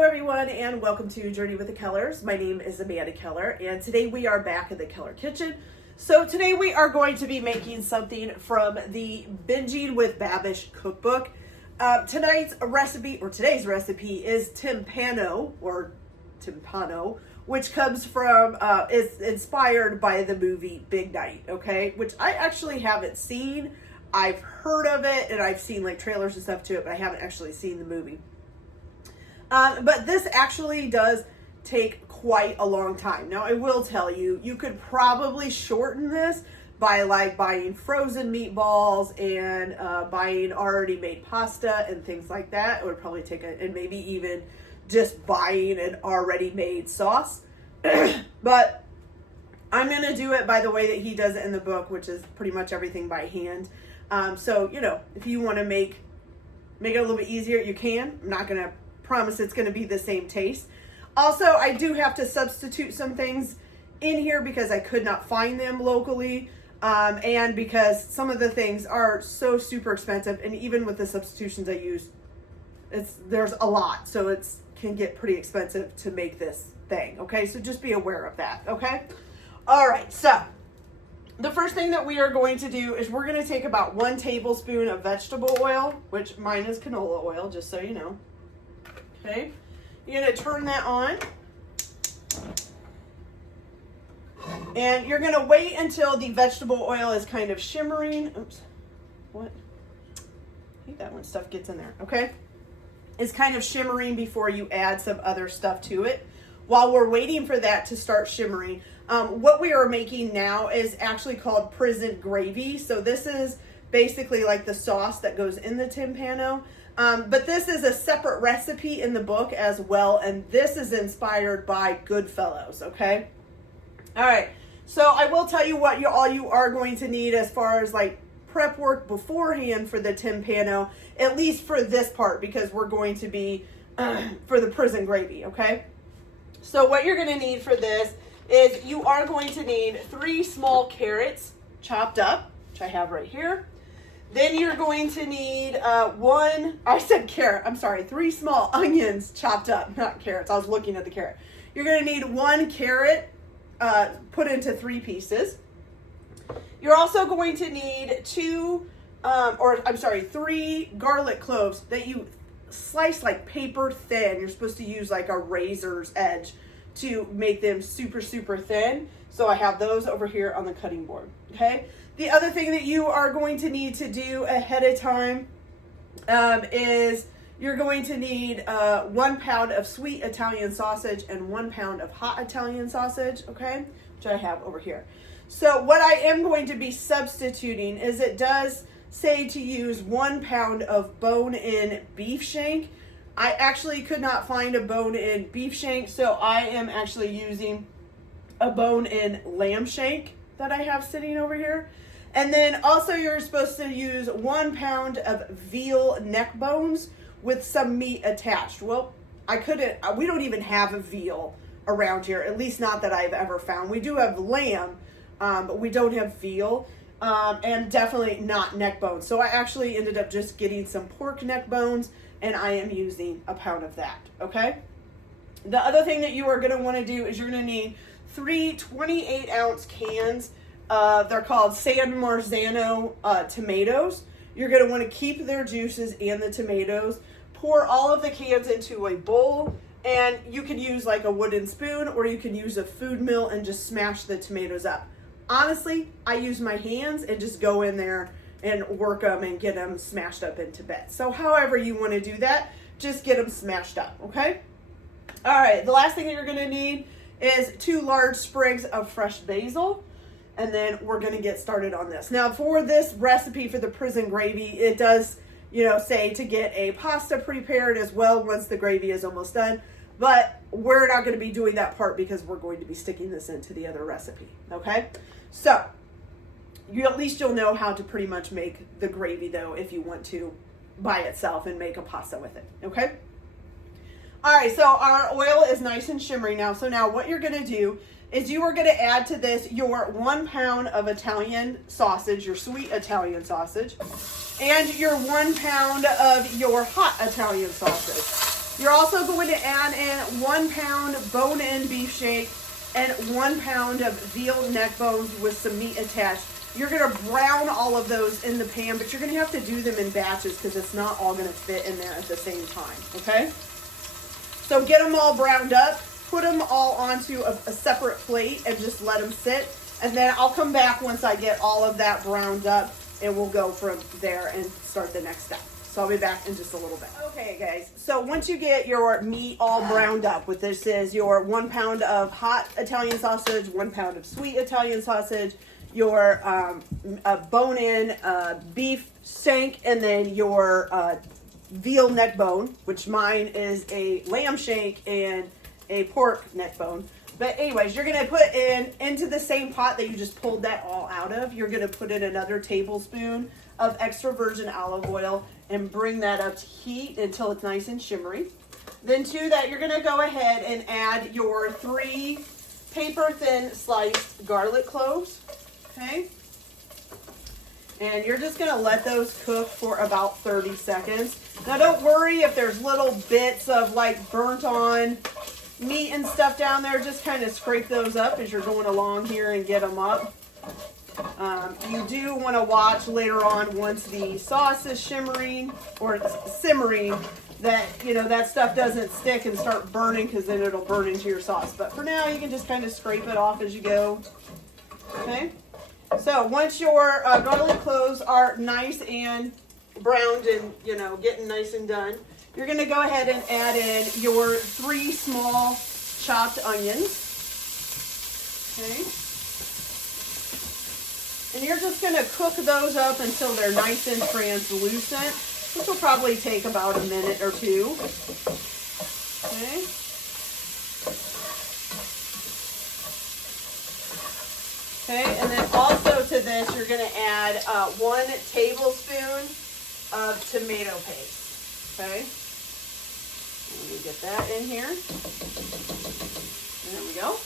Hello everyone and welcome to Journey with the Kellers. My name is Amanda Keller and today we are back in the Keller kitchen. So today we are going to be making something from the Binging with Babish cookbook. Today's recipe is Timpano or Timpano, which comes from, is inspired by the movie Big Night, okay? Which I actually haven't seen. I've heard of it and I've seen like trailers and stuff to it, but I haven't actually seen the movie. But this actually does take quite a long time. Now, I will tell you, you could probably shorten this by like buying frozen meatballs and buying already made pasta and things like that. It would probably take and maybe even just buying an already made sauce. But I'm going to do it by the way that he does it in the book, which is pretty much everything by hand. So, you know, if you want to make it a little bit easier, you can. I'm not going to promise it's going to be the same taste. Also, I do have to substitute some things in here because I could not find them locally, and because some of the things are so super expensive, and even with the substitutions I use, there's a lot, so it can get pretty expensive to make this thing. Okay, so just be aware of that. Okay, all right. So the first thing that we are going to do is we're going to take about 1 tablespoon of vegetable oil, which mine is canola oil, just so you know. Okay, you're going to turn that on, and you're going to wait until the vegetable oil is kind of shimmering. Oops, what? I hate that when stuff gets in there. Okay, it's kind of shimmering before you add some other stuff to it. While we're waiting for that to start shimmering, what we are making now is actually called prison gravy. So this is basically like the sauce that goes in the Timpano. But this is a separate recipe in the book as well, and this is inspired by Goodfellos, okay? All right, so I will tell you what all you are going to need as far as like prep work beforehand for the Timpano, at least for this part, because we're going to be for the prison gravy, okay? So what you're going to need for this is you are going to need 3 small carrots chopped up, which I have right here. Then you're going to need 3 small onions chopped up, not carrots. I was looking at the carrot. You're going to need 1 carrot put into 3 pieces. You're also going to need 3 garlic cloves that you slice like paper thin. You're supposed to use like a razor's edge to make them super, super thin. So I have those over here on the cutting board, okay? The other thing that you are going to need to do ahead of time is you're going to need 1 pound of sweet Italian sausage and 1 pound of hot Italian sausage, okay, which I have over here. So what I am going to be substituting is it does say to use 1 pound of bone-in beef shank. I actually could not find a bone-in beef shank, so I am actually using a bone-in lamb shank that I have sitting over here. And then also you're supposed to use 1 pound of veal neck bones with some meat attached. Well, we don't even have a veal around here, at least not that I've ever found. We do have lamb, but we don't have veal, and definitely not neck bones. So I actually ended up just getting some pork neck bones, and I am using 1 pound of that, okay? The other thing that you are gonna wanna do is you're gonna need 3 28-ounce cans. They're called San Marzano tomatoes. You're going to want to keep their juices and the tomatoes. Pour all of the cans into a bowl, and you can use like a wooden spoon or you can use a food mill and just smash the tomatoes up. Honestly, I use my hands and just go in there and work them and get them smashed up into bits. So however you want to do that, just get them smashed up, okay? All right, the last thing that you're going to need is 2 large sprigs of fresh basil. And then we're going to get started on this. Now, for this recipe for the prison gravy, it does, say to get a pasta prepared as well once the gravy is almost done. But we're not going to be doing that part because we're going to be sticking this into the other recipe. Okay? So, at least you'll know how to pretty much make the gravy, though, if you want to by itself and make a pasta with it. Okay? All right, so our oil is nice and shimmery now. So now what you're going to do is you are going to add to this your 1 pound of Italian sausage, your sweet Italian sausage, and your 1 pound of your hot Italian sausage. You're also going to add in 1 pound bone-in beef shank and 1 pound of veal neck bones with some meat attached. You're going to brown all of those in the pan, but you're going to have to do them in batches because it's not all going to fit in there at the same time, okay? So get them all browned up, put them all onto a separate plate and just let them sit. And then I'll come back once I get all of that browned up and we'll go from there and start the next step. So I'll be back in just a little bit. Okay, guys. So once you get your meat all browned up, what this is your 1 pound of hot Italian sausage, 1 pound of sweet Italian sausage, your bone-in beef shank, and then your veal neck bone, which mine is a lamb shank and a pork neck bone. But anyways, you're going to put into the same pot that you just pulled that all out of, you're going to put in another tablespoon of extra virgin olive oil and bring that up to heat until it's nice and shimmery. Then to that, you're going to go ahead and add your 3 paper thin sliced garlic cloves, okay? And you're just going to let those cook for about 30 seconds. Now don't worry if there's little bits of like burnt on meat and stuff down there. Just kind of scrape those up as you're going along here and get them up. You do want to watch later on once the sauce is shimmering or simmering that, you know, that stuff doesn't stick and start burning because then it'll burn into your sauce. But for now, you can just kind of scrape it off as you go. Okay. So once your garlic cloves are nice and browned and, you know, getting nice and done, you're going to go ahead and add in your 3 small chopped onions. Okay. And you're just going to cook those up until they're nice and translucent, which will probably take about a minute or 2. Okay. Okay, and then also to this, you're going to add 1 tablespoon of tomato paste. Okay. Let me get that in here. There we go.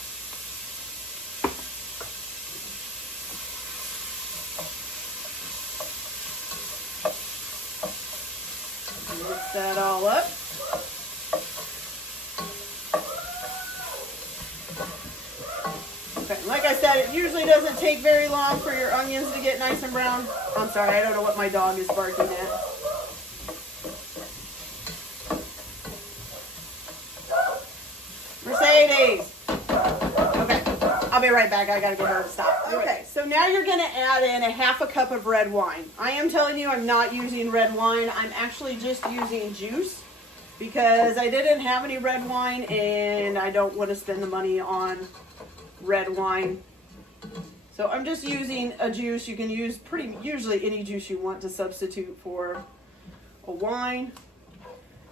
Mix that all up. Okay, like I said, it usually doesn't take very long for your onions to get nice and brown. I'm sorry, I don't know what my dog is barking at. Mercedes! Okay, I'll be right back. I gotta get her to stop. Okay, so now you're gonna add in a 1/2 cup of red wine. I am telling you I'm not using red wine. I'm actually just using juice because I didn't have any red wine and I don't want to spend the money on red wine. So I'm just using a juice. You can use usually any juice you want to substitute for a wine.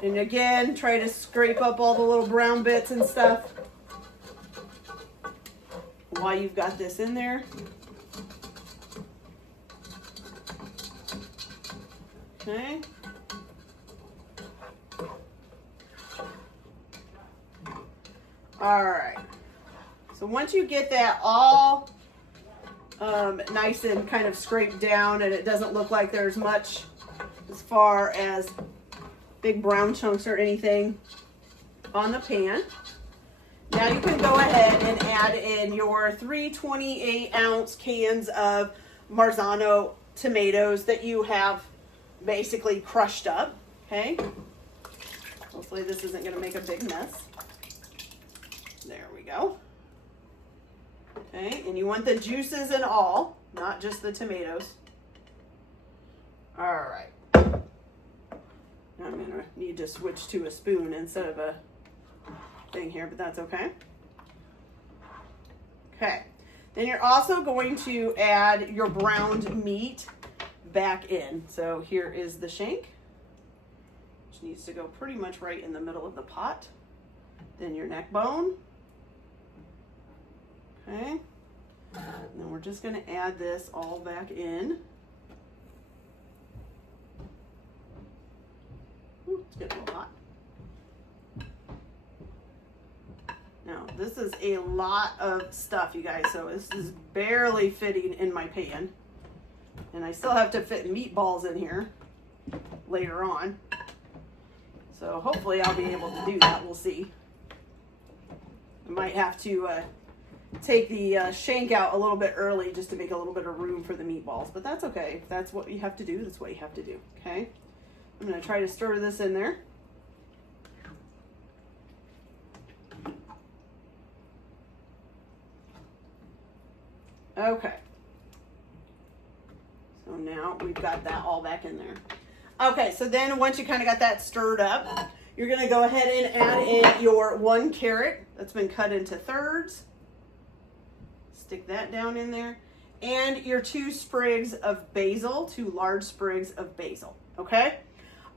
And again, try to scrape up all the little brown bits and stuff while you've got this in there. Okay. All right. So once you get that all nice and kind of scraped down and it doesn't look like there's much as far as big brown chunks or anything on the pan, now you can go ahead and add in your 3 28-ounce cans of Marzano tomatoes that you have basically crushed up. Okay. Hopefully this isn't going to make a big mess. There we go. Okay, and you want the juices and all, not just the tomatoes. All right. I'm going to need to switch to a spoon instead of a thing here, but that's okay. Okay. Then you're also going to add your browned meat back in. So here is the shank, which needs to go pretty much right in the middle of the pot. Then your neck bone. Okay. And then we're just going to add this all back in. Ooh, it's getting a little hot. Now, this is a lot of stuff, you guys, so this is barely fitting in my pan. And I still have to fit meatballs in here later on. So hopefully I'll be able to do that. We'll see. I might have to take the shank out a little bit early just to make a little bit of room for the meatballs, but that's okay. If that's what you have to do, that's what you have to do, okay? I'm gonna try to stir this in there. Okay. So now we've got that all back in there. Okay, so then once you kind of got that stirred up, you're gonna go ahead and add in your 1 carrot that's been cut into thirds. Stick that down in there. And your 2 sprigs of basil, 2 large sprigs of basil, okay?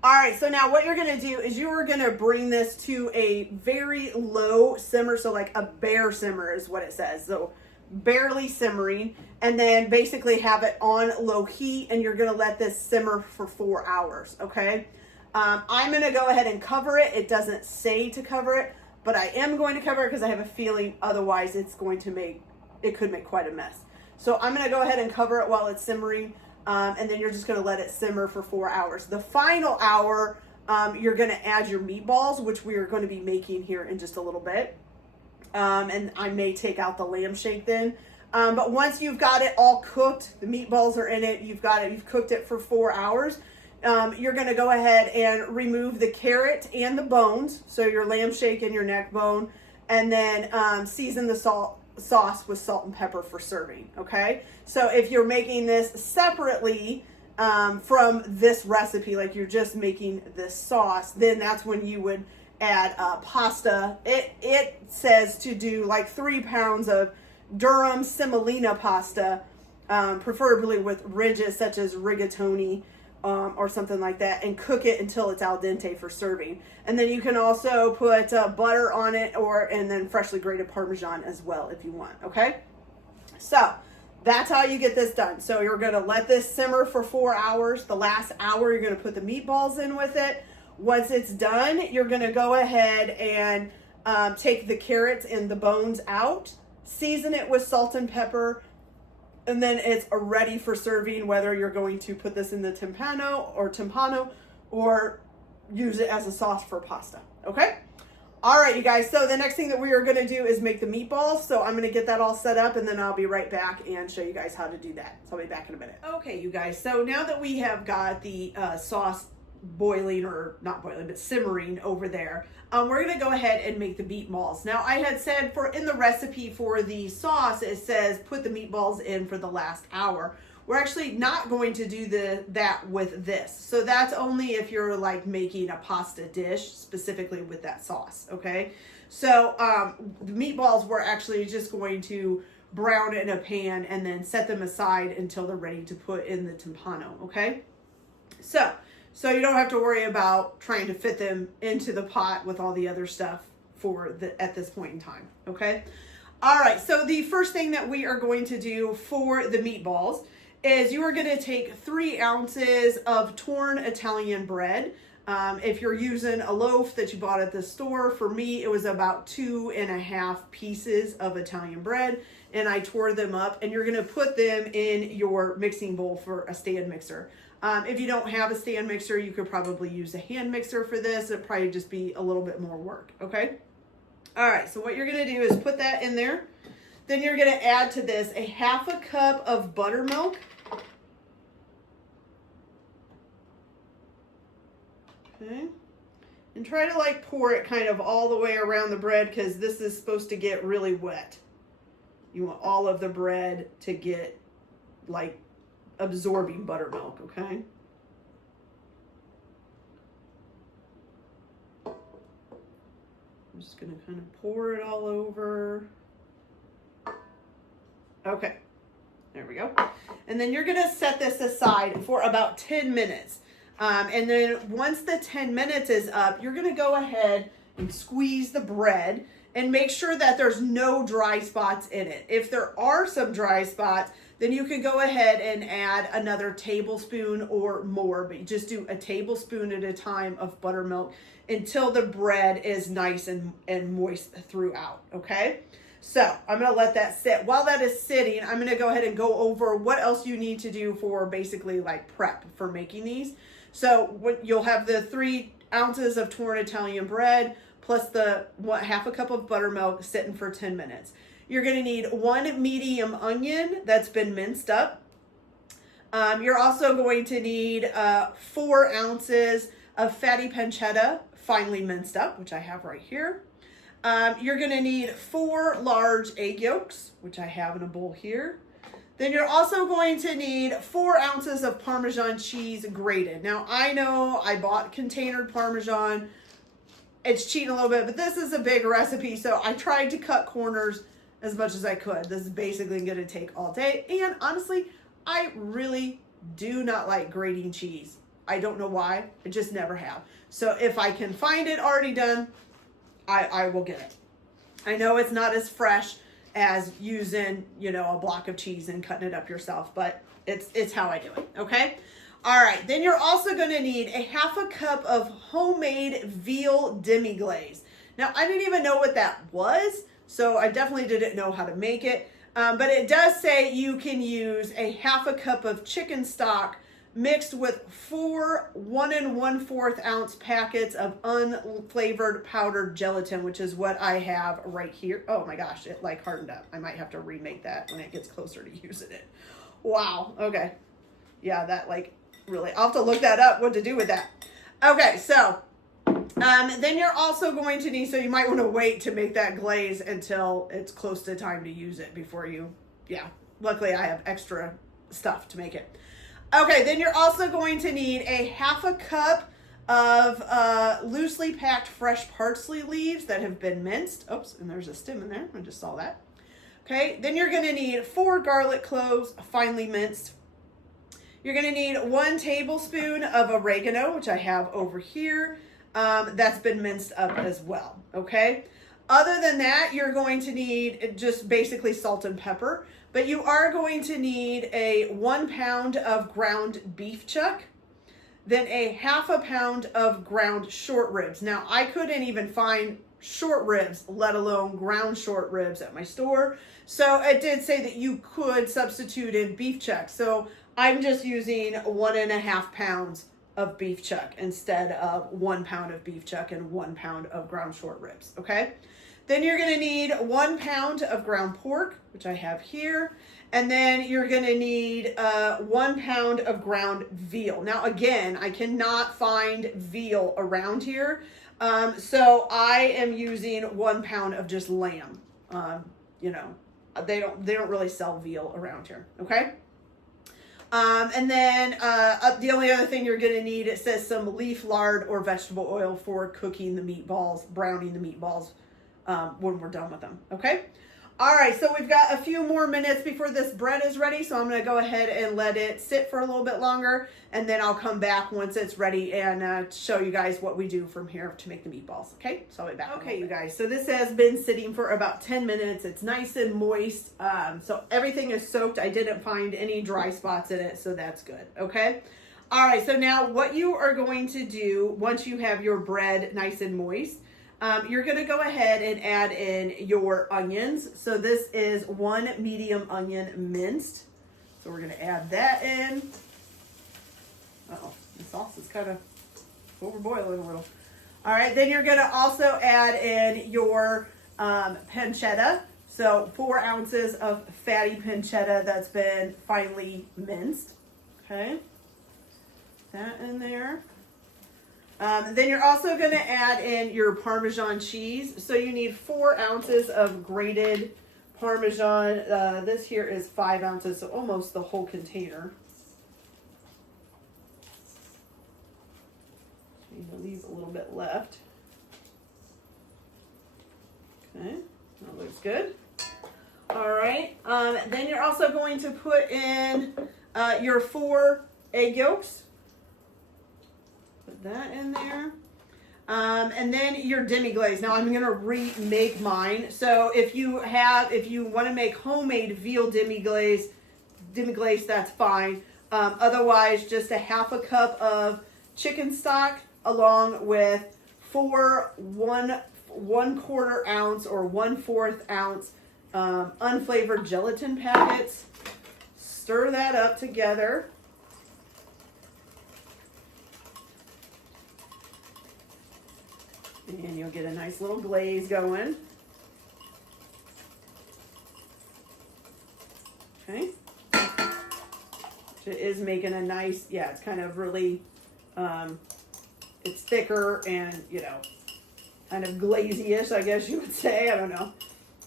All right, so now what you're gonna do is you are gonna bring this to a very low simmer, so like a bare simmer is what it says. So barely simmering, and then basically have it on low heat, and you're gonna let this simmer for 4 hours, okay? I'm gonna go ahead and cover it. It doesn't say to cover it, but I am going to cover it because I have a feeling otherwise it could make quite a mess. So I'm gonna go ahead and cover it while it's simmering, and then you're just gonna let it simmer for 4 hours. The final hour, you're gonna add your meatballs, which we are gonna be making here in just a little bit. And I may take out the lamb shank then. But once you've got it all cooked, the meatballs are in it, you've cooked it for 4 hours, you're gonna go ahead and remove the carrot and the bones, so your lamb shank and your neck bone, and then season the sauce with salt and pepper for serving, okay? So if you're making this separately from this recipe, like you're just making this sauce, then that's when you would add pasta. It says to do like 3 pounds of Durham semolina pasta, preferably with ridges such as rigatoni or something like that, and cook it until it's al dente for serving. And then you can also put butter on it, and then freshly grated Parmesan as well if you want, okay? So that's how you get this done. So you're gonna let this simmer for 4 hours. The last hour, you're gonna put the meatballs in with it. Once it's done, you're gonna go ahead and take the carrots and the bones out, season it with salt and pepper, and then it's ready for serving, whether you're going to put this in the Timpano or use it as a sauce for pasta, okay? All right, you guys, so the next thing that we are gonna do is make the meatballs. So I'm gonna get that all set up, and then I'll be right back and show you guys how to do that. So I'll be back in a minute. Okay, you guys, so now that we have got the sauce boiling, or not boiling, but simmering over there, we're gonna go ahead and make the meatballs. Now I had said in the recipe for the sauce, it says put the meatballs in for the last hour. We're actually not going to do that with this. So that's only if you're like making a pasta dish specifically with that sauce, okay? So the meatballs, we're actually just going to brown in a pan and then set them aside until they're ready to put in the Timpano, okay? So you don't have to worry about trying to fit them into the pot with all the other stuff at this point in time, okay? All right, so the first thing that we are going to do for the meatballs is you are gonna take 3 ounces of torn Italian bread. If you're using a loaf that you bought at the store, for me, it was about 2.5 pieces of Italian bread, and I tore them up, and you're gonna put them in your mixing bowl for a stand mixer. If you don't have a stand mixer, you could probably use a hand mixer for this. It'd probably just be a little bit more work, okay? All right, so what you're gonna do is put that in there. Then you're gonna add to this a 1/2 cup of buttermilk. Okay, and try to like pour it kind of all the way around the bread, because this is supposed to get really wet. You want all of the bread to get like absorbing buttermilk, okay? I'm just gonna kind of pour it all over. Okay, there we go. And then you're gonna set this aside for about 10 minutes. And then once the 10 minutes is up, you're gonna go ahead and squeeze the bread and make sure that there's no dry spots in it. If there are some dry spots, then you can go ahead and add another tablespoon or more, but just do a tablespoon at a time of buttermilk until the bread is nice and moist throughout, okay? So I'm gonna let that sit. While that is sitting, I'm gonna go ahead and go over what else you need to do for basically like prep for making these. So you'll have the 3 ounces of torn Italian bread, plus the half a cup of buttermilk sitting for 10 minutes. You're going to need 1 medium onion that's been minced up. You're also going to need 4 ounces of fatty pancetta, finely minced up, which I have right here. You're going to need 4 large egg yolks, which I have in a bowl here. Then you're also going to need 4 ounces of Parmesan cheese grated. Now, I know I bought containered Parmesan. It's cheating a little bit, but this is a big recipe, so I tried to cut corners as much as I could. This is basically going to take all day, and honestly, I really do not like grating cheese. I don't know why. I just never have. So if I can find it already done, I will get it. I know it's not as fresh as using, you know, a block of cheese and cutting it up yourself, but it's how I do it, okay? All right, then you're also gonna need a half a cup of homemade veal demi-glaze. Now, I didn't even know what that was, so I definitely didn't know how to make it, but it does say you can use a half a cup of chicken stock mixed with 4 1 1/4 ounce packets of unflavored powdered gelatin, which is what I have right here. Oh my gosh, it like hardened up. I might have to remake that when it gets closer to using it. Wow, okay. Yeah, that like really, I'll have to look that up, what to do with that. Okay, so then you're also going to need, so you might want to wait to make that glaze until it's close to time to use it before you, yeah, luckily I have extra stuff to make it. Okay, then you're also going to need a half a cup of loosely packed fresh parsley leaves that have been minced. Oops, and there's a stem in there. I just saw that. Okay, then you're going to need 4 garlic cloves, finely minced. You're going to need 1 tablespoon of oregano, which I have over here. That's been minced up as well, okay? Other than that, you're going to need just basically salt and pepper. But you are going to need a 1 pound of ground beef chuck, then a half a pound of ground short ribs. Now, I couldn't even find short ribs, let alone ground short ribs at my store. So it did say that you could substitute in beef chuck. So I'm just using 1.5 pounds of beef chuck instead of 1 pound of beef chuck and 1 pound of ground short ribs, okay? Then you're going to need 1 pound of ground pork, which I have here. And then you're going to need 1 pound of ground veal. Now, again, I cannot find veal around here. So I am using 1 pound of just lamb. You know, they don't really sell veal around here. Okay. And then the only other thing you're going to need, it says some leaf lard or vegetable oil for cooking the meatballs, browning the meatballs. When we're done with them, okay? All right, so we've got a few more minutes before this bread is ready, so I'm going to go ahead and let it sit for a little bit longer, and then I'll come back once it's ready and show you guys what we do from here to make the meatballs, okay? So I'll be back. Okay, you guys, so this has been sitting for about 10 minutes. It's nice and moist, so everything is soaked. I didn't find any dry spots in it, so that's good, okay? All right, so now what you are going to do once you have your bread nice and moist, you're going to go ahead and add in your onions. So this is 1 medium onion minced. So we're going to add that in. Uh-oh, the sauce is kind of overboiling a little. All right, then you're going to also add in your pancetta. So 4 ounces of fatty pancetta that's been finely minced. Okay, that in there. Then you're also going to add in your Parmesan cheese. So you need 4 ounces of grated Parmesan. This here is 5 ounces, so almost the whole container. So you leave a little bit left. Okay, that looks good. All right, then you're also going to put in your 4 egg yolks. Put that in there. And then your demi-glaze. Now I'm going to remake mine. So if you want to make homemade veal demi-glaze, that's fine. Otherwise, just a half a cup of chicken stock along with 4 1/4 ounce or 1/4 ounce unflavored gelatin packets. Stir that up together. And you'll get a nice little glaze going. Okay. It is making a nice, yeah, it's kind of really, it's thicker and, you know, kind of glazy-ish, I guess you would say. I don't know.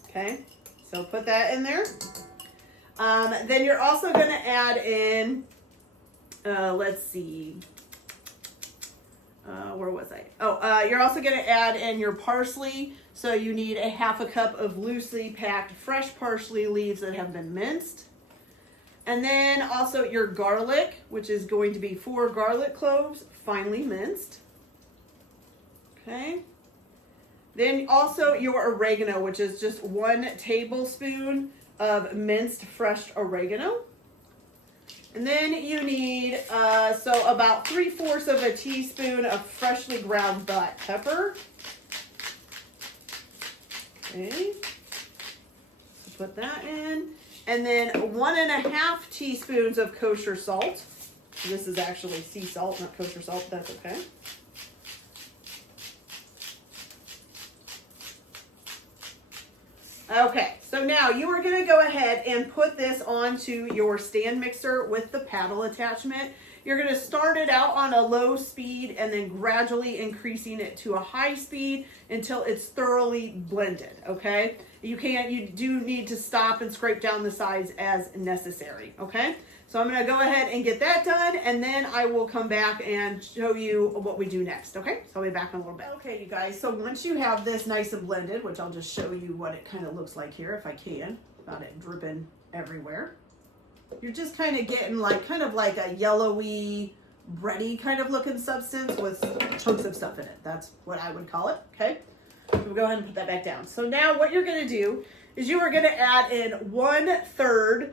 Okay. So put that in there. Then you're also going to add in, let's see. Where was I? Oh, you're also going to add in your parsley. So you need a half a cup of loosely packed fresh parsley leaves that have been minced. And then also your garlic, which is going to be 4 garlic cloves, finely minced. Okay. Then also your oregano, which is just 1 tablespoon of minced fresh oregano. And then you need, so about 3/4 of a teaspoon of freshly ground black pepper. Okay. So put that in. And then 1.5 teaspoons of kosher salt. This is actually sea salt, not kosher salt. That's okay. Okay, so now you are going to go ahead and put this onto your stand mixer with the paddle attachment. You're going to start it out on a low speed and then gradually increasing it to a high speed until it's thoroughly blended, okay? You do need to stop and scrape down the sides as necessary, okay? So I'm going to go ahead and get that done, and then I will come back and show you what we do next, okay? So I'll be back in a little bit. Okay, you guys, so once you have this nice and blended, which I'll just show you what it kind of looks like here if I can, without it dripping everywhere. You're just kind of getting kind of like a yellowy, bready kind of looking substance with chunks of stuff in it. That's what I would call it, okay? So we'll go ahead and put that back down. So now what you're going to do is you are going to add in 1/3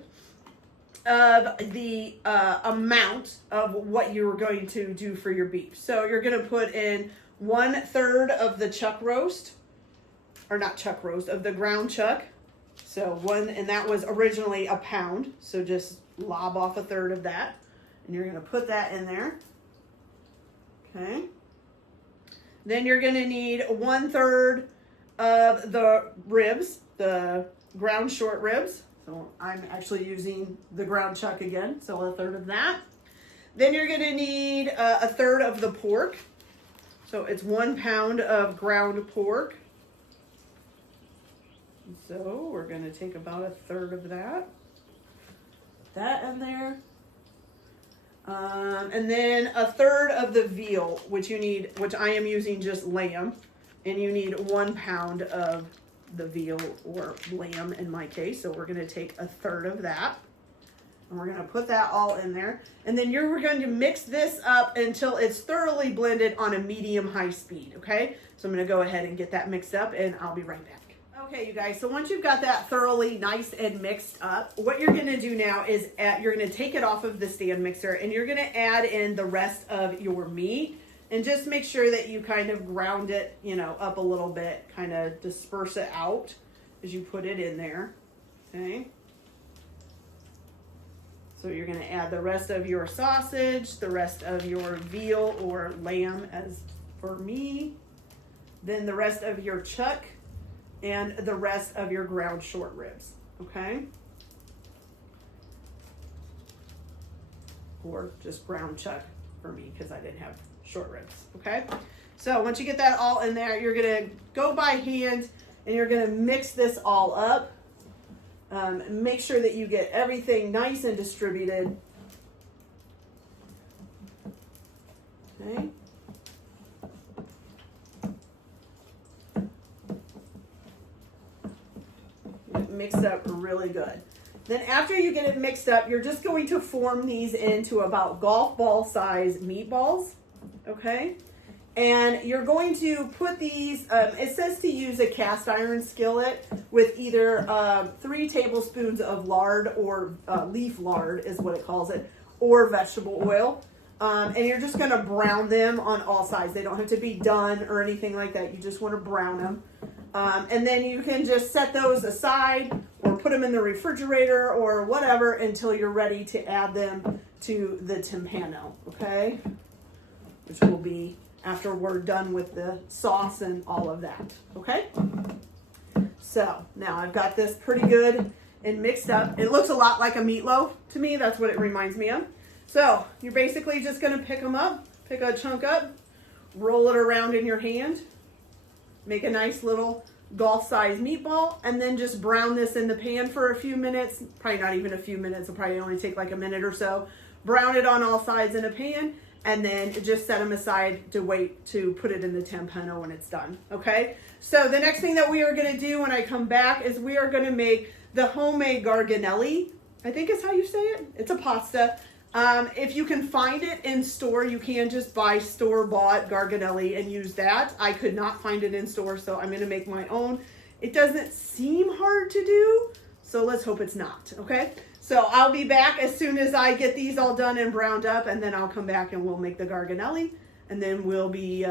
of the amount of what you're going to do for your beef. So you're going to put in 1/3 of the chuck roast, or not chuck roast, of the ground chuck. So and that was originally a pound. So just lob off 1/3 of that, and you're going to put that in there. Okay. Then you're going to need 1/3 of the ribs, the ground short ribs. So I'm actually using the ground chuck again, so 1/3 of that. Then you're going to need 1/3 of the pork. So it's 1 pound of ground pork. So we're going to take about 1/3 of that. That in there. And then 1/3 of the veal, which I am using just lamb, and you need 1 pound of the veal or lamb in my case. So we're going to take 1/3 of that, and we're going to put that all in there. And then we're going to mix this up until it's thoroughly blended on a medium-high speed, okay? So I'm going to go ahead and get that mixed up, and I'll be right back. Okay, you guys, so once you've got that thoroughly nice and mixed up, what you're going to do now is you're going to take it off of the stand mixer, and you're going to add in the rest of your meat. And just make sure that you kind of ground it, up a little bit, kind of disperse it out as you put it in there, okay? So you're going to add the rest of your sausage, the rest of your veal or lamb as for me, then the rest of your chuck, and the rest of your ground short ribs, okay? Or just ground chuck for me because I didn't have short ribs, okay? So once you get that all in there, you're gonna go by hand and you're gonna mix this all up. Make sure that you get everything nice and distributed. Okay. Mixed up really good. Then after you get it mixed up, you're just going to form these into about golf ball size meatballs, okay? And you're going to put these, it says to use a cast iron skillet with either 3 tablespoons of lard or leaf lard is what it calls it, or vegetable oil. And you're just going to brown them on all sides. They don't have to be done or anything like that. You just want to brown them. And then you can just set those aside or put them in the refrigerator or whatever until you're ready to add them to the Timpano, okay? Which will be after we're done with the sauce and all of that, okay? So now I've got this pretty good and mixed up. It looks a lot like a meatloaf to me. That's what it reminds me of. So you're basically just gonna pick them up, pick a chunk up, roll it around in your hand, make a nice little golf-sized meatball, and then just brown this in the pan for a few minutes. Probably not even a few minutes. It'll probably only take like a minute or so. Brown it on all sides in a pan, and then just set them aside to wait to put it in the Timpano when it's done, okay? So the next thing that we are gonna do when I come back is we are gonna make the homemade garganelli. I think is how you say it. It's a pasta. If you can find it in store, you can just buy store-bought garganelli and use that. I could not find it in store, so I'm gonna make my own. It doesn't seem hard to do, so let's hope it's not, okay? So I'll be back as soon as I get these all done and browned up, and then I'll come back and we'll make the garganelli, and then we'll be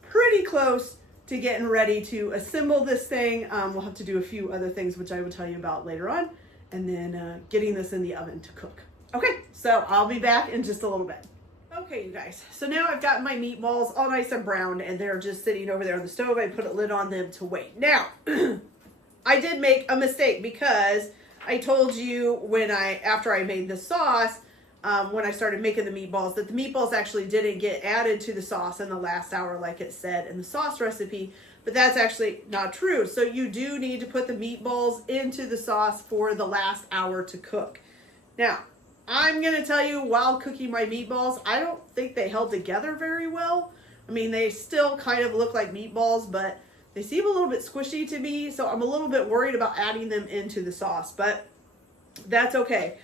pretty close to getting ready to assemble this thing. We'll have to do a few other things, which I will tell you about later on, and then getting this in the oven to cook. Okay, so I'll be back in just a little bit. Okay, you guys, so now I've got my meatballs all nice and browned, and they're just sitting over there on the stove. I put a lid on them to wait. Now, I did make a mistake because I told you after I made the sauce, when I started making the meatballs, that the meatballs actually didn't get added to the sauce in the last hour like it said in the sauce recipe, but that's actually not true. So you do need to put the meatballs into the sauce for the last hour to cook. Now, I'm going to tell you, while cooking my meatballs, I don't think they held together very well. I mean, they still kind of look like meatballs, but they seem a little bit squishy to me, so I'm a little bit worried about adding them into the sauce, but that's okay.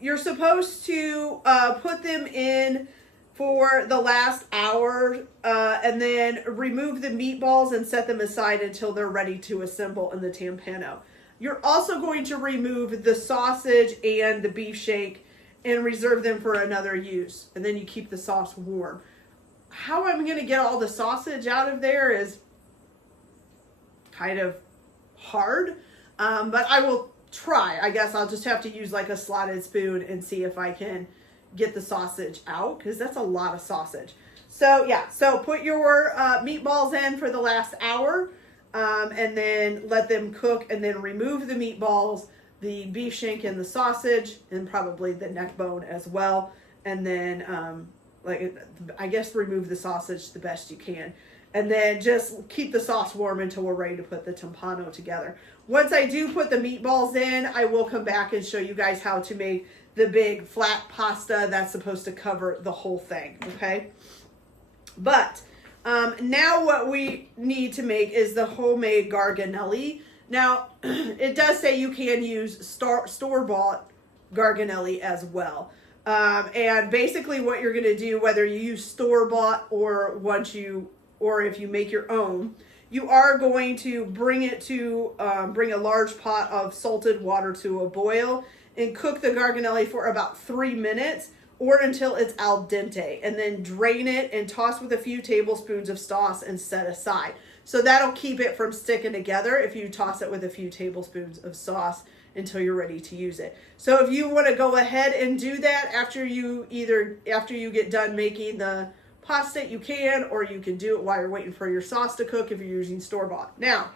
You're supposed to put them in for the last hour and then remove the meatballs and set them aside until they're ready to assemble in the Timpano. You're also going to remove the sausage and the beef shank and reserve them for another use. And then you keep the sauce warm. How I'm going to get all the sausage out of there is kind of hard, but I will try. I guess I'll just have to use like a slotted spoon and see if I can get the sausage out, because that's a lot of sausage. So yeah, so put your meatballs in for the last hour. And then let them cook, and then remove the meatballs, the beef shank and the sausage, and probably the neck bone as well. And then, I guess remove the sausage the best you can. And then just keep the sauce warm until we're ready to put the Timpano together. Once I do put the meatballs in, I will come back and show you guys how to make the big flat pasta that's supposed to cover the whole thing, okay? But now what we need to make is the homemade garganelli. Now, it does say you can use store-bought garganelli as well. And basically what you're going to do, whether you use store-bought or if you make your own, you are going to bring a large pot of salted water to a boil and cook the garganelli for about 3 minutes, or until it's al dente, and then drain it and toss with a few tablespoons of sauce and set aside. So that'll keep it from sticking together if you toss it with a few tablespoons of sauce until you're ready to use it. So if you want to go ahead and do that after you get done making the pasta, you can, or you can do it while you're waiting for your sauce to cook if you're using store-bought. Now,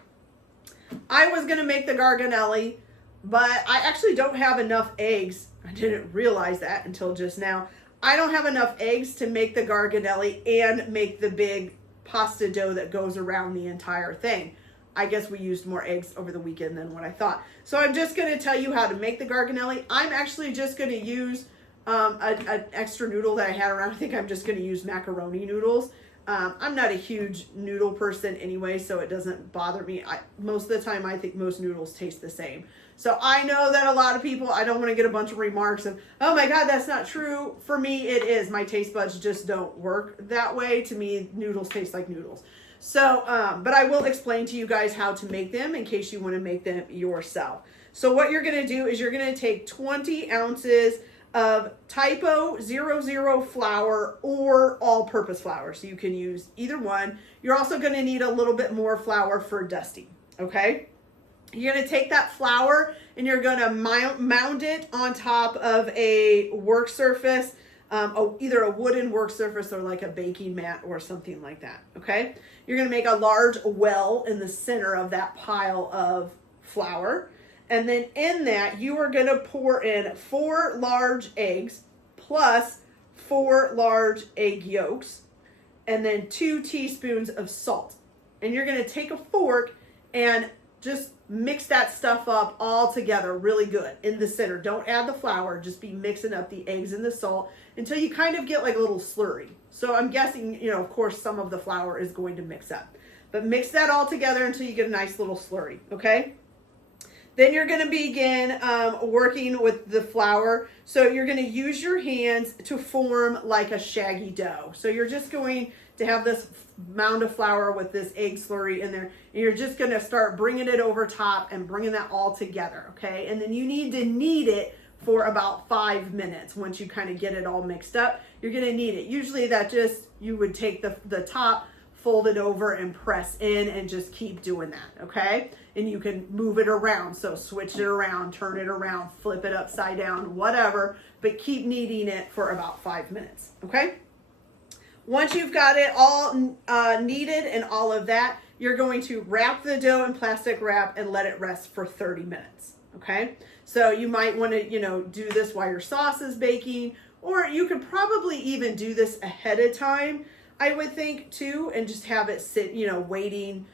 I was going to make the garganelli, but I actually don't have enough eggs. I didn't realize that until just now. I don't have enough eggs to make the garganelli and make the big pasta dough that goes around the entire thing. I guess we used more eggs over the weekend than what I thought. So I'm just going to tell you how to make the garganelli. I'm actually just going to use an extra noodle that I had around. I think I'm just going to use macaroni noodles. I'm not a huge noodle person anyway, so it doesn't bother me. Most of the time, I think most noodles taste the same. So I know that a lot of people, I don't want to get a bunch of remarks of, oh my God, that's not true. For me, it is. My taste buds just don't work that way. To me, noodles taste like noodles. So, but I will explain to you guys how to make them in case you want to make them yourself. So what you're going to do is you're going to take 20 ounces of Typo 00 flour or all-purpose flour. So you can use either one. You're also going to need a little bit more flour for dusting, okay? You're going to take that flour and you're going to mound it on top of a work surface. either a wooden work surface or like a baking mat or something like that, okay? You're gonna make a large well in the center of that pile of flour. And then in that, you are gonna pour in 4 large eggs plus 4 large egg yolks, and then 2 teaspoons of salt. And you're gonna take a fork and just mix that stuff up all together really good in the center. Don't add the flour, just be mixing up the eggs and the salt until you kind of get like a little slurry. So I'm guessing, you know, of course, some of the flour is going to mix up. But mix that all together until you get a nice little slurry, okay? Then you're going to begin working with the flour. So you're going to use your hands to form like a shaggy dough. So you're just going to have this mound of flour with this egg slurry in there. And you're just going to start bringing it over top and bringing that all together, okay? And then you need to knead it for about 5 minutes. Once you kind of get it all mixed up, you're going to knead it. Usually that just, you would take the top, fold it over and press in and just keep doing that, okay? And you can move it around. So switch it around, turn it around, flip it upside down, whatever, but keep kneading it for about 5 minutes, okay? Once you've got it all kneaded and all of that, you're going to wrap the dough in plastic wrap and let it rest for 30 minutes, okay? So you might want to, you know, do this while your sauce is baking, or you could probably even do this ahead of time, I would think too, and just have it sit, you know, waiting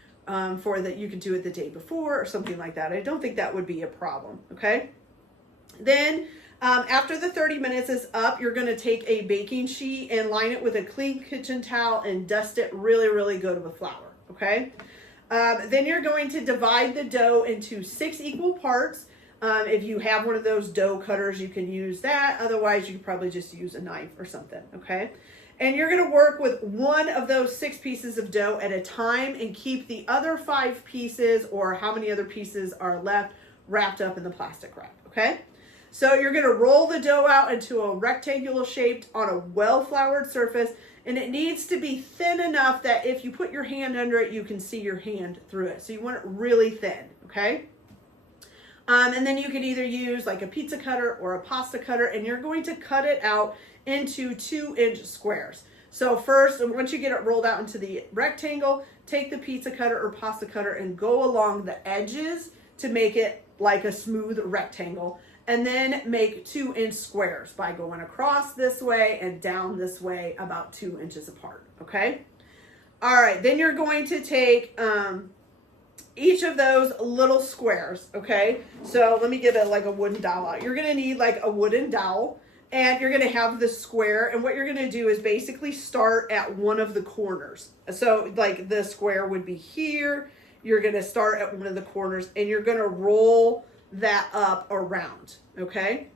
for that. You could do it the day before or something like that. I don't think that would be a problem, okay? Then after the 30 minutes is up, you're going to take a baking sheet and line it with a clean kitchen towel and dust it really, really good with flour, okay? Then you're going to divide the dough into 6 equal parts. If you have one of those dough cutters, you can use that. Otherwise, you could probably just use a knife or something, okay? And you're going to work with one of those 6 pieces of dough at a time and keep the other 5 pieces, or how many other pieces are left, wrapped up in the plastic wrap, okay? So you're going to roll the dough out into a rectangular shape on a well-floured surface, and it needs to be thin enough that if you put your hand under it, you can see your hand through it. So you want it really thin, okay? And then you can either use like a pizza cutter or a pasta cutter, and you're going to cut it out into 2-inch squares. So first, once you get it rolled out into the rectangle, take the pizza cutter or pasta cutter and go along the edges to make it like a smooth rectangle, and then make 2-inch squares by going across this way and down this way about 2 inches apart, okay? All right, then you're going to take each of those little squares, okay? So let me get like a wooden dowel out. You're gonna need like a wooden dowel, and you're gonna have the square, and what you're gonna do is basically start at one of the corners. So like the square would be here, you're gonna start at one of the corners, and you're gonna roll that up around, okay?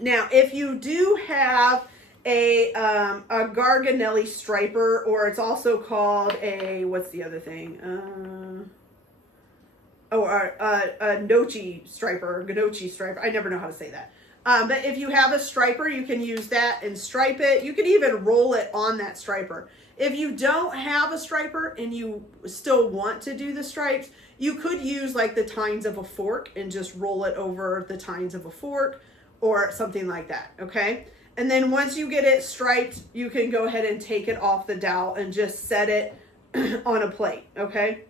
Now, if you do have a Garganelli striper, or it's also called a, what's the other thing? A Gnocchi striper, or Gnocchi striper. I never know how to say that. But if you have a striper, you can use that and stripe it. You can even roll it on that striper. If you don't have a striper and you still want to do the stripes, you could use like the tines of a fork and just roll it over the tines of a fork or something like that, okay? And then once you get it striped, you can go ahead and take it off the dowel and just set it on a plate, okay?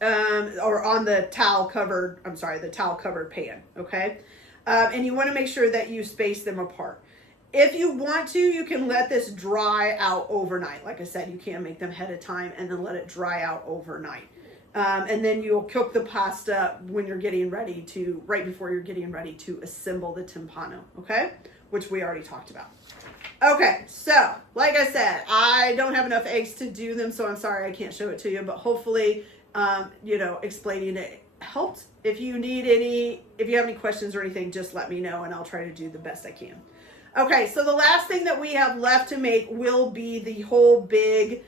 Or on the towel covered pan, okay? And you want to make sure that you space them apart. If you want to, you can let this dry out overnight. Like I said, you can make them ahead of time and then let it dry out overnight. And then you'll cook the pasta when you're getting ready to, right before you're getting ready to assemble the timpano, okay? Which we already talked about. Okay, so like I said, I don't have enough eggs to do them, so I'm sorry I can't show it to you, but hopefully, explaining it helped. If you have any questions or anything, just let me know and I'll try to do the best I can. Okay, so the last thing that we have left to make will be the whole big,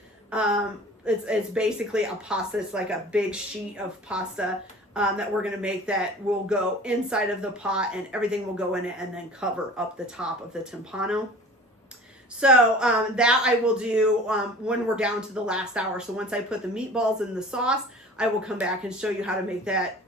it's basically a pasta. It's like a big sheet of pasta that we're going to make that will go inside of the pot, and everything will go in it and then cover up the top of the timpano. So that I will do when we're down to the last hour. So once I put the meatballs in the sauce, I will come back and show you how to make that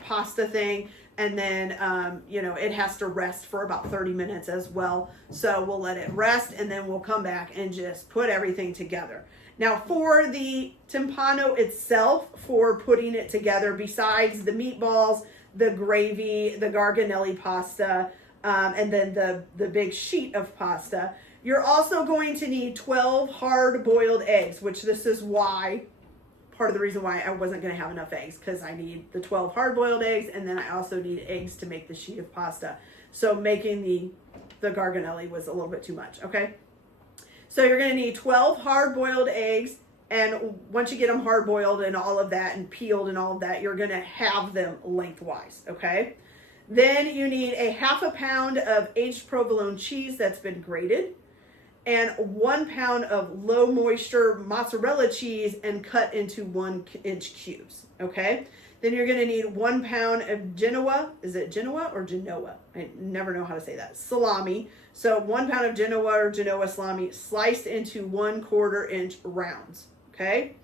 pasta thing. And then, you know, it has to rest for about 30 minutes as well. So we'll let it rest and then we'll come back and just put everything together. Now for the timpano itself, for putting it together, besides the meatballs, the gravy, the garganelli pasta, and then the big sheet of pasta, you're also going to need 12 hard-boiled eggs, which this is why, part of the reason why I wasn't going to have enough eggs, because I need the 12 hard-boiled eggs, and then I also need eggs to make the sheet of pasta. So making the garganelli was a little bit too much, okay? So you're going to need 12 hard-boiled eggs, and once you get them hard-boiled and all of that and peeled and all of that, you're going to have them lengthwise, okay? Then you need a half a pound of aged provolone cheese that's been grated, and 1 pound of low moisture mozzarella cheese and cut into 1-inch cubes, okay? Then you're gonna need 1 pound of Genoa, is it Genoa or Genoa? I never know how to say that, salami. So 1 pound of Genoa or Genoa salami sliced into 1/4 inch rounds, okay?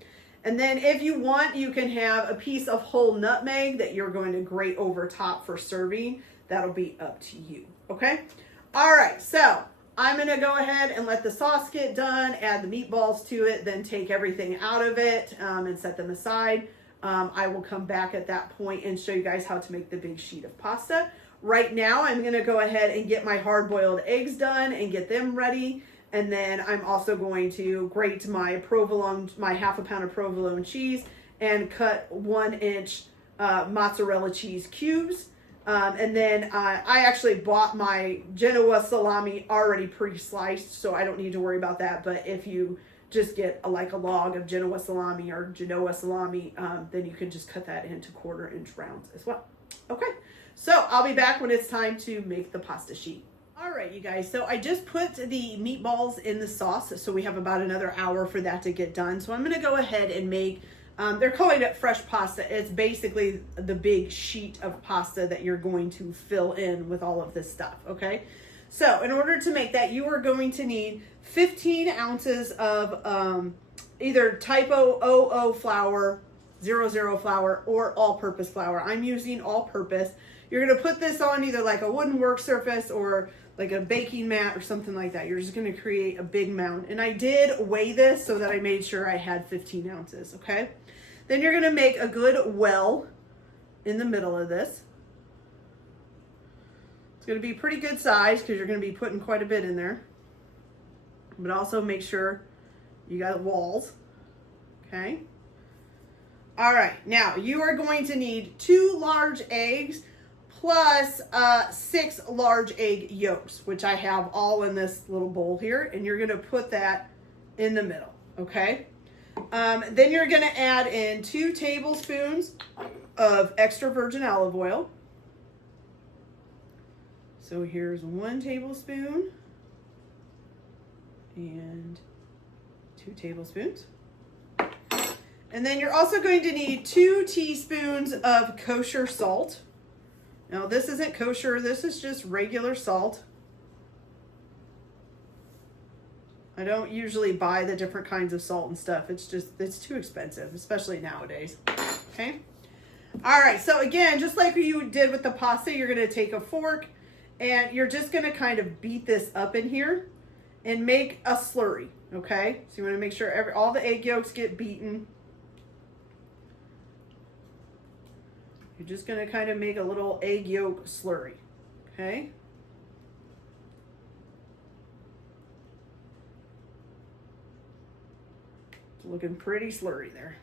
And then if you want, you can have a piece of whole nutmeg that you're going to grate over top for serving. That'll be up to you, okay? All right, so I'm gonna go ahead and let the sauce get done, add the meatballs to it, then take everything out of it and set them aside. I will come back at that point and show you guys how to make the big sheet of pasta. Right now, I'm gonna go ahead and get my hard-boiled eggs done and get them ready. And then I'm also going to grate my provolone, my half a pound of provolone cheese, and cut 1-inch mozzarella cheese cubes. And then I actually bought my Genoa salami already pre-sliced, so I don't need to worry about that. But if you just get like a log of Genoa salami or Genoa salami, then you can just cut that into 1/4 inch rounds as well. Okay, so I'll be back when it's time to make the pasta sheet. All right, you guys, so I just put the meatballs in the sauce, so we have about another hour for that to get done. So I'm gonna go ahead and make, they're calling it fresh pasta. It's basically the big sheet of pasta that you're going to fill in with all of this stuff, okay? So in order to make that, you are going to need 15 ounces of either Typo 00 flour, 00 flour, or all-purpose flour. I'm using all-purpose. You're gonna put this on either like a wooden work surface or like a baking mat or something like that. You're just gonna create a big mound. And I did weigh this so that I made sure I had 15 ounces, okay? Then you're gonna make a good well in the middle of this. It's gonna be pretty good size because you're gonna be putting quite a bit in there. But also make sure you got walls, okay? All right, now you are going to need 2 large eggs plus 6 large egg yolks, which I have all in this little bowl here, and you're gonna put that in the middle, okay? Then you're gonna add in 2 tablespoons of extra virgin olive oil. So here's 1 tablespoon and 2 tablespoons. And then you're also going to need 2 teaspoons of kosher salt. Now this isn't kosher, this is just regular salt. I don't usually buy the different kinds of salt and stuff. It's too expensive, especially nowadays, okay? All right, so again, just like you did with the pasta, you're gonna take a fork and you're just gonna kind of beat this up in here and make a slurry, okay? So you wanna make sure all the egg yolks get beaten. You're just gonna kind of make a little egg yolk slurry, okay? It's looking pretty slurry there.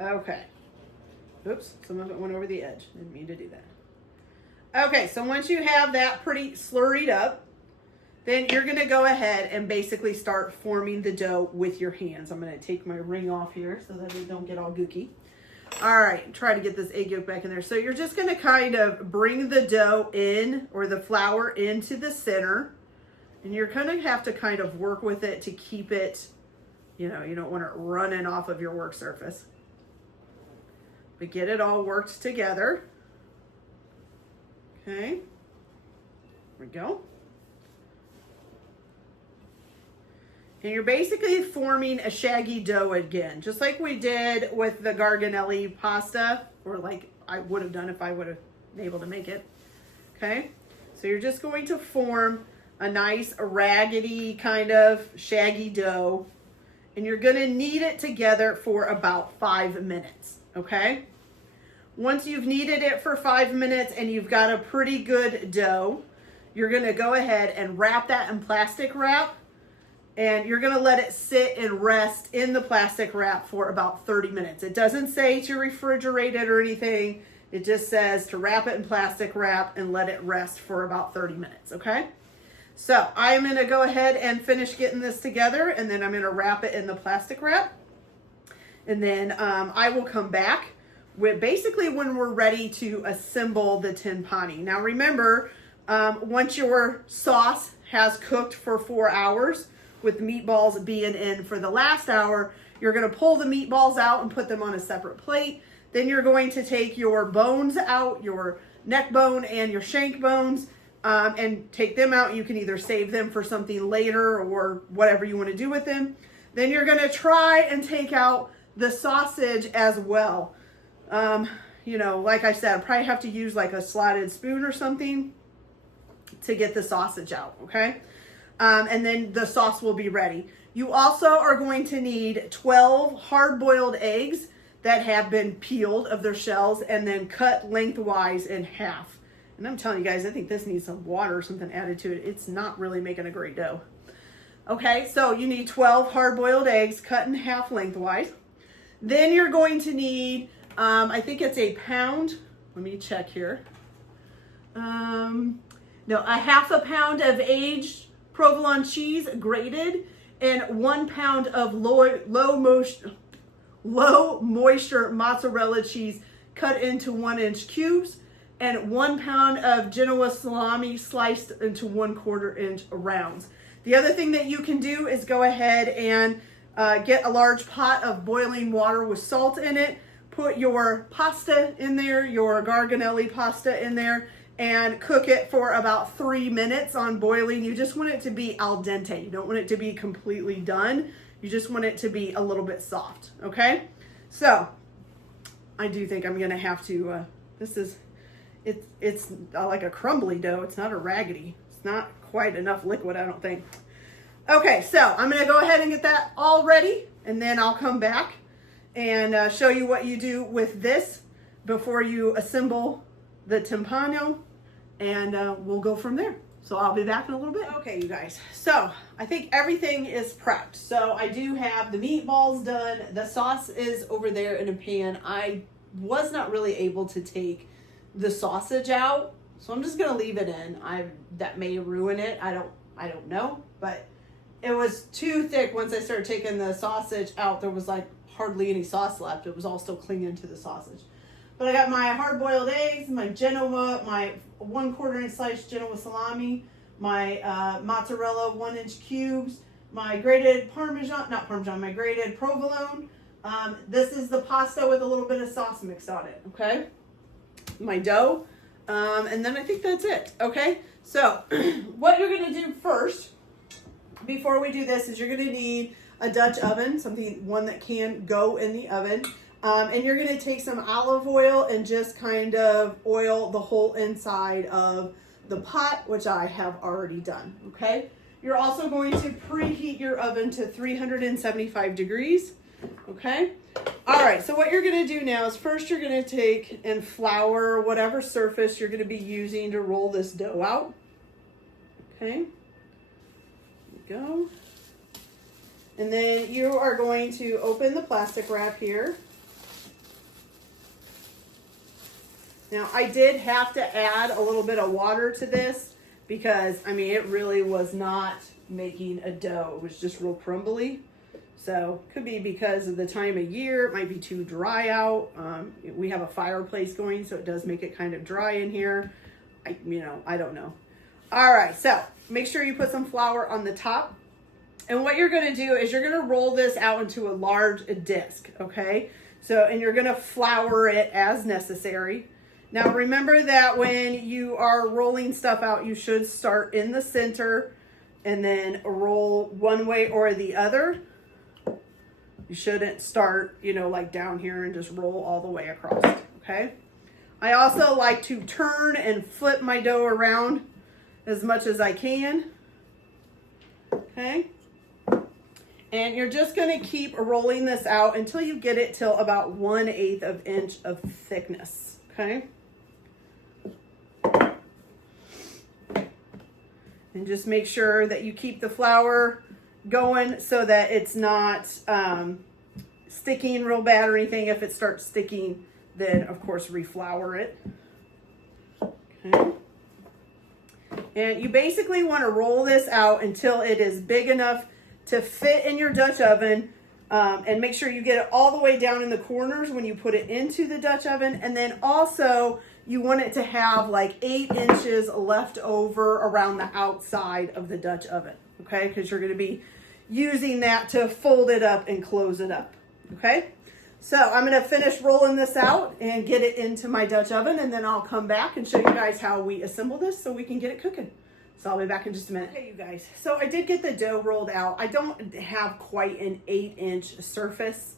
Okay. Oops, some of it went over the edge. Didn't mean to do that. Okay, so once you have that pretty slurried up, then you're gonna go ahead and basically start forming the dough with your hands. I'm gonna take my ring off here so that it don't get all gooky. All right, try to get this egg yolk back in there. So you're just gonna kind of bring the dough in, or the flour into the center, and you're gonna have to kind of work with it to keep it, you know, you don't want it running off of your work surface. But get it all worked together. Okay, here we go. And you're basically forming a shaggy dough again, just like we did with the garganelli pasta, or like I would have done if I would have been able to make it. Okay, so you're just going to form a nice raggedy kind of shaggy dough, and you're going to knead it together for about 5 minutes. Okay, once you've kneaded it for 5 minutes and you've got a pretty good dough, you're going to go ahead and wrap that in plastic wrap. And you're going to let it sit and rest in the plastic wrap for about 30 minutes. It doesn't say to refrigerate it or anything. It just says to wrap it in plastic wrap and let it rest for about 30 minutes, okay? So I'm going to go ahead and finish getting this together, and then I'm going to wrap it in the plastic wrap. And then I will come back with basically when we're ready to assemble the timpani. Now remember, once your sauce has cooked for 4 hours, with the meatballs being in for the last hour, you're going to pull the meatballs out and put them on a separate plate. Then you're going to take your bones out, your neck bone and your shank bones, and take them out. You can either save them for something later or whatever you want to do with them. Then you're going to try and take out the sausage as well. You know, like I said, I probably have to use like a slotted spoon or something to get the sausage out, okay? And then the sauce will be ready. You also are going to need 12 hard-boiled eggs that have been peeled of their shells and then cut lengthwise in half. And I'm telling you guys, I think this needs some water or something added to it. It's not really making a great dough. Okay, so you need 12 hard-boiled eggs cut in half lengthwise. Then you're going to need, I think it's a pound. Let me check here. No, a half a pound of aged provolone cheese grated, and 1 pound of low moisture mozzarella cheese cut into 1-inch cubes, and 1 pound of Genoa salami sliced into 1/4 inch rounds. The other thing that you can do is go ahead and get a large pot of boiling water with salt in it, put your pasta in there, your garganelli pasta in there, and cook it for about 3 minutes on boiling. You just want it to be al dente. You don't want it to be completely done. You just want it to be a little bit soft, okay? So, I do think I'm gonna have to, it's like a crumbly dough. It's not a raggedy. It's not quite enough liquid, I don't think. Okay, so I'm gonna go ahead and get that all ready, and then I'll come back and show you what you do with this before you assemble the timpano, and we'll go from there. So I'll be back in a little bit. Okay, you guys. So I think everything is prepped. So I do have the meatballs done. The sauce is over there in a pan. I was not really able to take the sausage out, so I'm just gonna leave it in. That may ruin it. I don't know, but it was too thick. Once I started taking the sausage out, there was like hardly any sauce left. It was all still clinging to the sausage. But I got my hard-boiled eggs, my Genoa, my 1/4 inch sliced Genoa salami, my mozzarella 1-inch cubes, my grated my grated provolone. This is the pasta with a little bit of sauce mixed on it, okay? My dough, and then I think that's it, okay? So what you're gonna do first, before we do this, is you're gonna need a Dutch oven, one that can go in the oven. And you're going to take some olive oil and just kind of oil the whole inside of the pot, which I have already done, okay? You're also going to preheat your oven to 375 degrees, okay? All right, so what you're going to do now is first you're going to take and flour whatever surface you're going to be using to roll this dough out, okay? There we go. And then you are going to open the plastic wrap here. Now, I did have to add a little bit of water to this because, I mean, it really was not making a dough. It was just real crumbly. So, could be because of the time of year. It might be too dry out. We have a fireplace going, so it does make it kind of dry in here. I don't know. All right, so make sure you put some flour on the top. And what you're going to do is you're going to roll this out into a large disc, okay? So, and you're going to flour it as necessary. Now remember that when you are rolling stuff out, you should start in the center and then roll one way or the other. You shouldn't start, you know, like down here and just roll all the way across, okay? I also like to turn and flip my dough around as much as I can, okay? And you're just gonna keep rolling this out until you get it till about 1/8 of an inch of thickness, okay? And just make sure that you keep the flour going so that it's not sticking real bad or anything. If it starts sticking, then of course reflour it. Okay. And you basically want to roll this out until it is big enough to fit in your Dutch oven, and make sure you get it all the way down in the corners when you put it into the Dutch oven. And then also you want it to have like 8 inches left over around the outside of the Dutch oven, okay? Because you're going to be using that to fold it up and close it up, okay? So I'm going to finish rolling this out and get it into my Dutch oven, and then I'll come back and show you guys how we assemble this so we can get it cooking. So I'll be back in just a minute. Okay, you guys, so I did get the dough rolled out. I don't have quite an 8-inch surface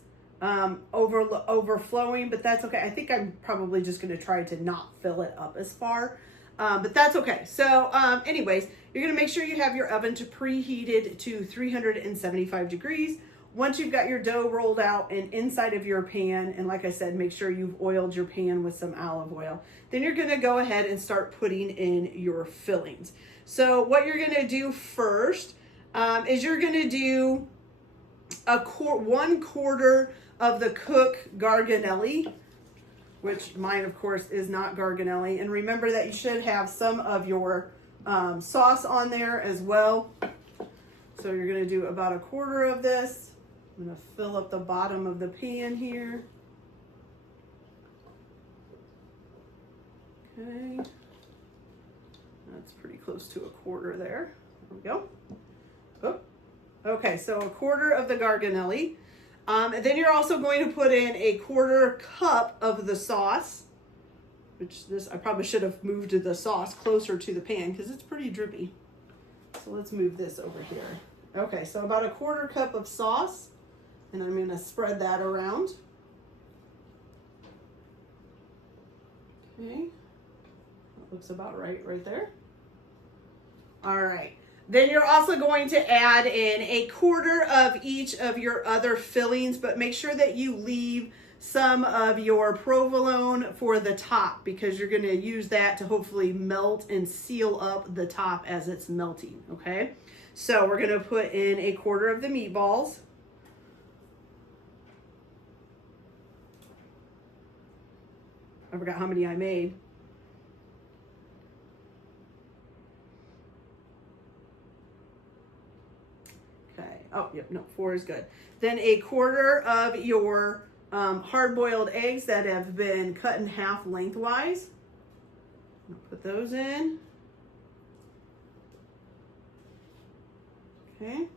overflowing, but that's okay. I think I'm probably just going to try to not fill it up as far, but that's okay. So anyways, you're going to make sure you have your oven to preheated to 375 degrees. Once you've got your dough rolled out and inside of your pan, and like I said, make sure you've oiled your pan with some olive oil, then you're going to go ahead and start putting in your fillings. So what you're going to do first is you're going to do 1/4 of the Cook Garganelli, which mine of course is not Garganelli. And remember that you should have some of your sauce on there as well. So you're going to do about 1/4 of this. I'm going to fill up the bottom of the pan here. Okay. That's pretty close to 1/4 there. There we go. Oh. Okay, so 1/4 of the Garganelli. And then you're also going to put in 1/4 cup of the sauce, which this, I probably should have moved the sauce closer to the pan because it's pretty drippy. So let's move this over here. Okay, so about 1/4 cup of sauce, and I'm going to spread that around. Okay, that looks about right there. All right. Then you're also going to add in 1/4 of each of your other fillings, but make sure that you leave some of your provolone for the top because you're going to use that to hopefully melt and seal up the top as it's melting, okay? So we're going to put in 1/4 of the meatballs. I forgot how many I made. Oh, yep, no, 4 is good. Then 1/4 of your hard-boiled eggs that have been cut in half lengthwise. I'll put those in. Okay.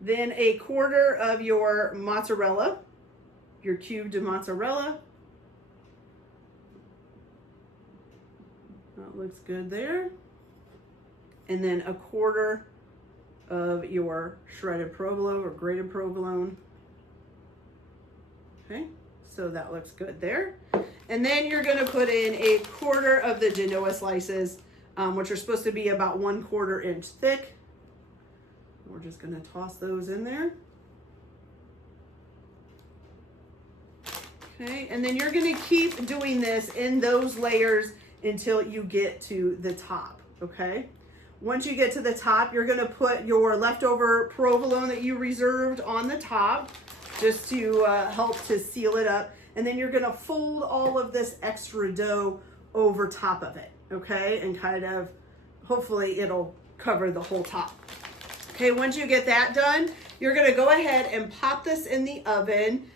Then 1/4 of your mozzarella, your cubed mozzarella. That looks good there. And then 1/4 of your shredded provolone or grated provolone. Okay, so that looks good there. And then you're going to put in 1/4 of the Genoa slices, which are supposed to be about 1/4 inch thick. We're just going to toss those in there. Okay, and then you're going to keep doing this in those layers until you get to the top, okay? Once you get to the top, you're going to put your leftover provolone that you reserved on the top just to help to seal it up. And then you're going to fold all of this extra dough over top of it, okay? And kind of, hopefully it'll cover the whole top. Okay, once you get that done, you're going to go ahead and pop this in the oven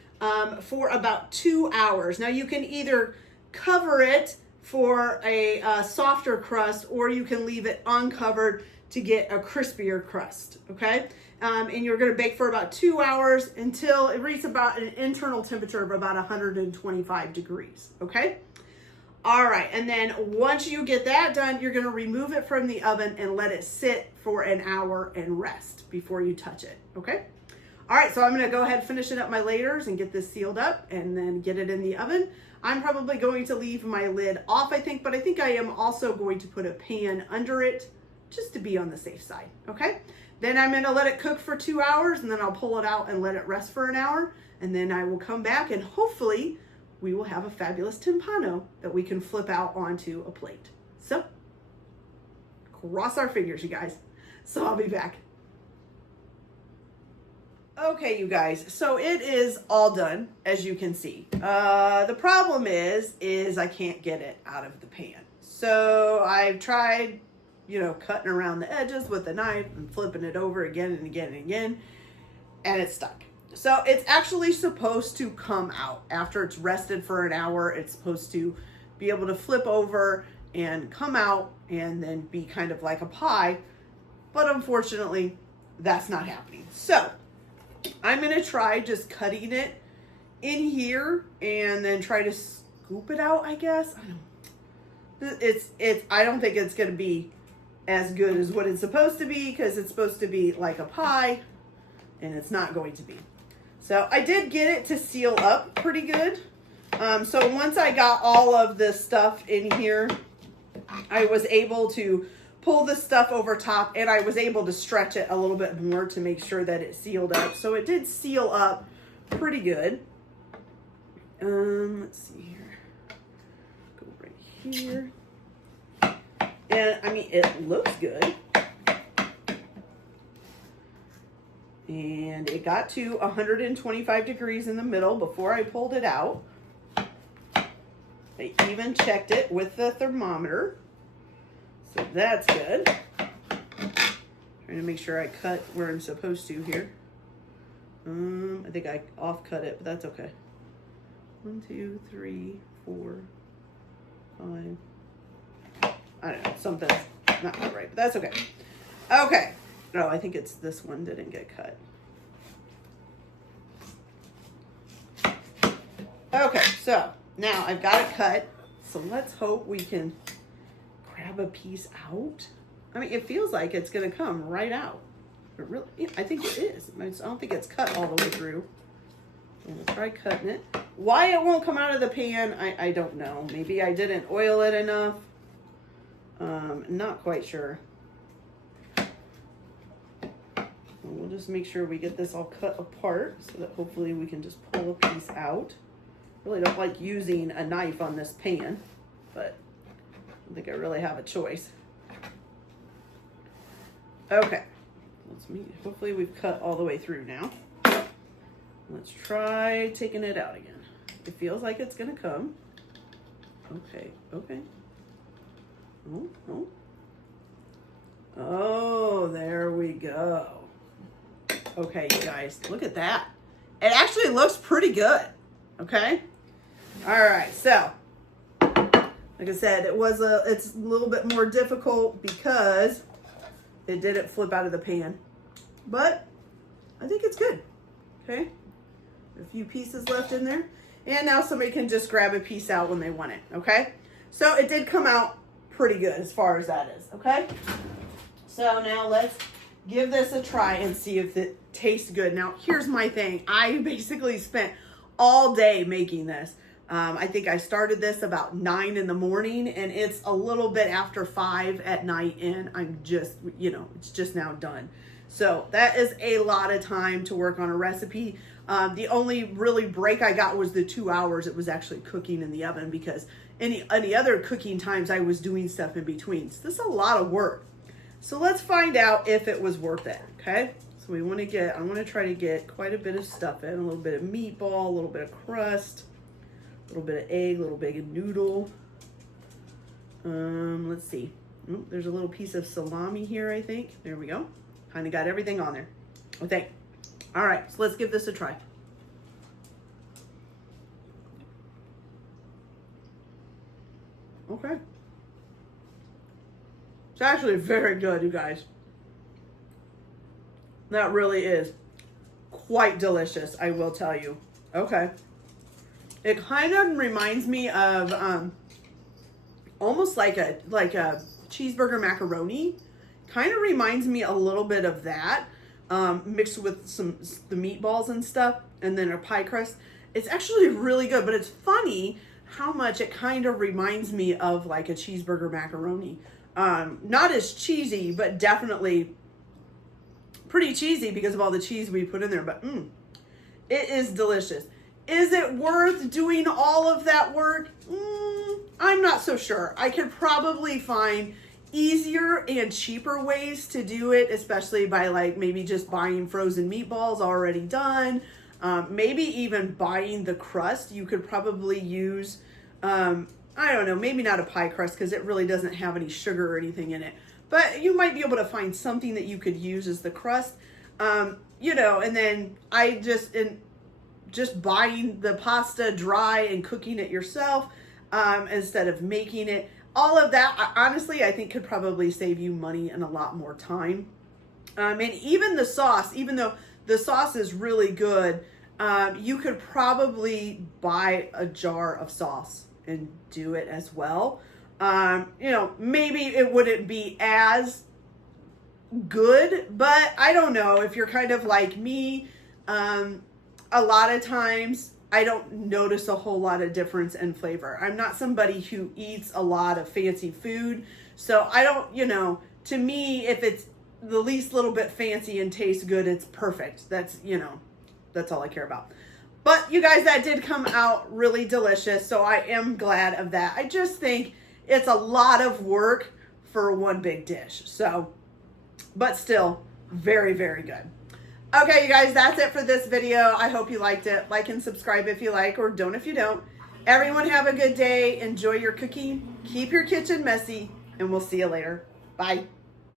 for about 2 hours. Now you can either cover it for a softer crust, or you can leave it uncovered to get a crispier crust, okay? And you're gonna bake for about 2 hours until it reaches about an internal temperature of about 125 degrees, okay? All right, and then once you get that done, you're gonna remove it from the oven and let it sit for an hour and rest before you touch it, okay? All right, so I'm gonna go ahead finishing up my layers and get this sealed up and then get it in the oven. I'm probably going to leave my lid off, I think, but I think I am also going to put a pan under it just to be on the safe side, okay? Then I'm gonna let it cook for 2 hours and then I'll pull it out and let it rest for an hour. And then I will come back and hopefully we will have a fabulous timpano that we can flip out onto a plate. So, cross our fingers, you guys. So I'll be back. Okay, you guys, so it is all done, as you can see. The problem is I can't get it out of the pan. So I've tried, you know, cutting around the edges with a knife and flipping it over again and again and again, and it's stuck. So it's actually supposed to come out after it's rested for an hour. It's supposed to be able to flip over and come out and then be kind of like a pie. But unfortunately, that's not happening. So I'm going to try just cutting it in here and then try to scoop it out, I guess. I don't think it's going to be as good as what it's supposed to be because it's supposed to be like a pie and it's not going to be. So I did get it to seal up pretty good. So once I got all of this stuff in here, I was able to pull the stuff over top and I was able to stretch it a little bit more to make sure that it sealed up. So it did seal up pretty good. Let's see here. Go right here. And I mean, it looks good. And it got to 125 degrees in the middle before I pulled it out. I even checked it with the thermometer. So that's good. Trying to make sure I cut where I'm supposed to here. I think I off cut it, but that's okay. 1, 2, 3, 4, 5. I don't know, something's not quite right, but that's okay. Okay. No, I think it's this one didn't get cut. Okay, so now I've got it cut. So let's hope we can grab a piece out. I mean, it feels like it's gonna come right out. But really, yeah, I think it is. I don't think it's cut all the way through. So we'll try cutting it. Why it won't come out of the pan, I don't know. Maybe I didn't oil it enough. Not quite sure. We'll just make sure we get this all cut apart so that hopefully we can just pull a piece out. Really don't like using a knife on this pan, but I don't think I really have a choice. Okay, hopefully we've cut all the way through now. Let's try taking it out again. It feels like it's gonna come. Okay, okay. Oh, there we go. Okay, you guys, look at that. It actually looks pretty good, okay? All right, so, like I said, it's a little bit more difficult because it didn't flip out of the pan, but I think it's good, okay? A few pieces left in there, and now somebody can just grab a piece out when they want it, okay? So it did come out pretty good as far as that is, okay? So now let's give this a try and see if it tastes good. Now, here's my thing. I basically spent all day making this. I think I started this about 9 in the morning and it's a little bit after 5 at night and I'm just, you know, it's just now done. So that is a lot of time to work on a recipe. The only really break I got was the 2 hours it was actually cooking in the oven because any other cooking times I was doing stuff in between. So this is a lot of work. So let's find out if it was worth it, okay? So I want to try to get quite a bit of stuff in, a little bit of meatball, a little bit of crust, a little bit of egg, a little bit of noodle. Let's see. Oh, there's a little piece of salami here, I think. There we go. Kind of got everything on there. Okay. All right, so let's give this a try. Okay. It's actually very good, you guys. That really is quite delicious, I will tell you. Okay. It kind of reminds me of almost like a cheeseburger macaroni. Kind of reminds me a little bit of that, mixed with the meatballs and stuff, and then a pie crust. It's actually really good, but it's funny how much it kind of reminds me of like a cheeseburger macaroni. Not as cheesy, but definitely pretty cheesy because of all the cheese we put in there, but it is delicious. Is it worth doing all of that work? I'm not so sure. I could probably find easier and cheaper ways to do it, especially by like maybe just buying frozen meatballs already done. Maybe even buying the crust. You could probably use, I don't know, maybe not a pie crust because it really doesn't have any sugar or anything in it. But you might be able to find something that you could use as the crust. You know, and then just buying the pasta dry and cooking it yourself instead of making it. All of that, honestly, I think could probably save you money and a lot more time. And even the sauce, even though the sauce is really good, you could probably buy a jar of sauce and do it as well. You know, maybe it wouldn't be as good, but I don't know if you're kind of like me. A lot of times I don't notice a whole lot of difference in flavor. I'm not somebody who eats a lot of fancy food. So I don't, you know, to me, if it's the least little bit fancy and tastes good, it's perfect. That's, you know, that's all I care about. But you guys, that did come out really delicious. So I am glad of that. I just think it's a lot of work for one big dish. So, but still very, very good. Okay, you guys, that's it for this video. I hope you liked it. Like and subscribe if you like, or don't if you don't. Everyone have a good day. Enjoy your cooking. Keep your kitchen messy, and we'll see you later. Bye.